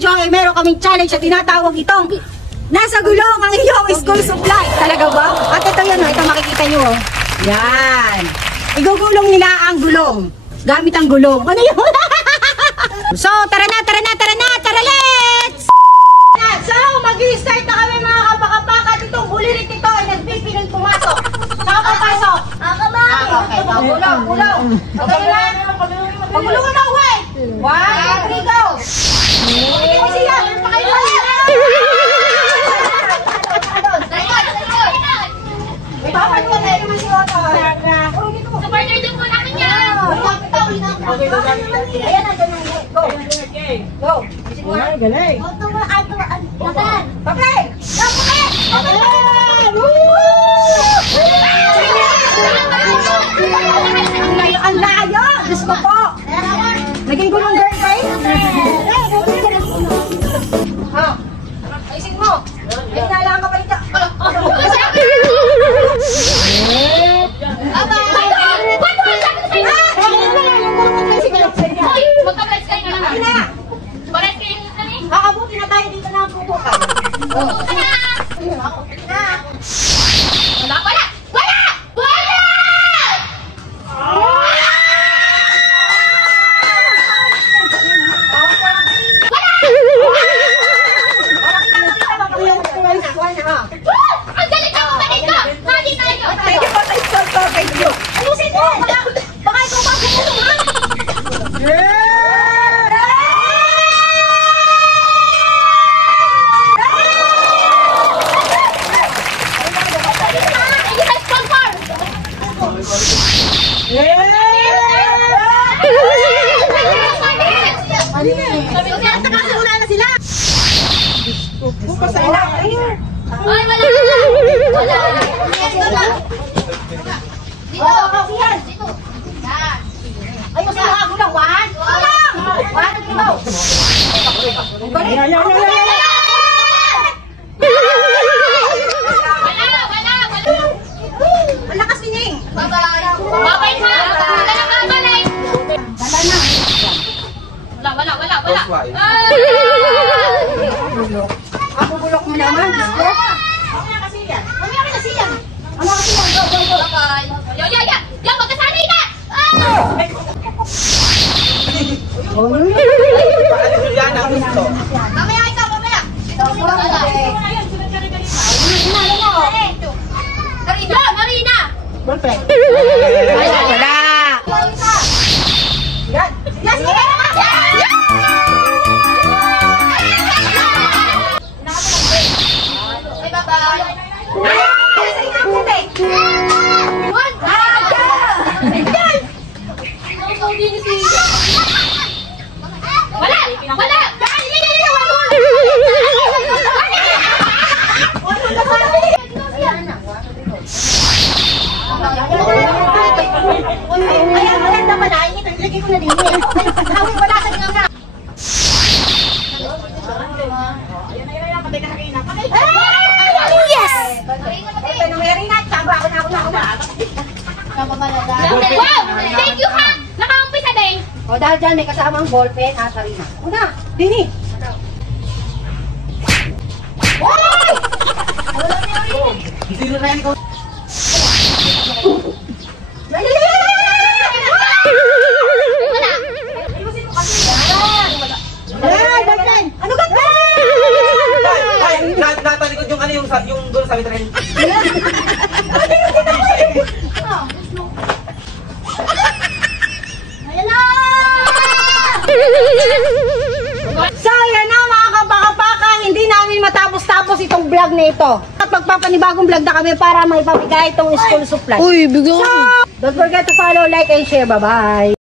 video ay meron kaming challenge na tinatawag itong nasa gulong ang iyong school supply. Talaga ba? At ito yun, ito makikita nyo. Yan. Igugulong nila ang gulong. Gamit ang gulong. Ano yun? So, tara na, let's! So, mag-start na kami mga kapakapakat. Itong bulilit ito ay nagpipiling pumasok. Saka papasok. Okay, gulong. Pagulungan na, wait! 1, 2, 3, go! Hindi siya! Ipapan ko na yung siyoto. Sa partner din po namin yan. Ayan na, ganun. Go! Go! Ay, galing. Papay! Ang layo! Diyos ko po! Naging gulong girl kayo? Ayusin mo! Ay, nalang ka pa ito! Magka-price kayo na lang. Price kayo na lang. Kakabuti na tayo dito na ang pupukan. Wala! Ang galit ako pa nito! Mali tayo! Thank you. Ayusin mo! Baka ikaw pa pupukan, ha? Ay, wala! Dito! Ay, gusto mo ako lang, Juan? Kulang! Juan, go! Malakas din eh! Babay ha! Wala na babalay! Dala na! Wala! Ako bulok mo naman, Diyos ko! Mamaya kasi yan! Ano kasi yan? Go! Babay! Yo! Magkasanay na! Mamaya ikaw, mamaya! Marina! Perfect. Wala! Yan! Yes! Ay, babay! Wala! Ayan, maganda pa na. Lagay ko na din eh. Wala ka din nga. Yes! Marina, tama ako na. Wow! Thank you ha! Nakaumpisa din! O dahil dyan may kasamang ballpen at Sarina. Una, Dini! Hoy! Sino na yan ikaw? Ano ka ba? Ay, natalikod yung ano yung doon sa vitrin. So, yan na mga kapakapaka, hindi namin matapos-tapos itong vlog na ito. At magpapanibagong vlog na kami para maipamigay itong school supply. Uy, bigyan. So, don't forget to follow, like, and share. Bye-bye!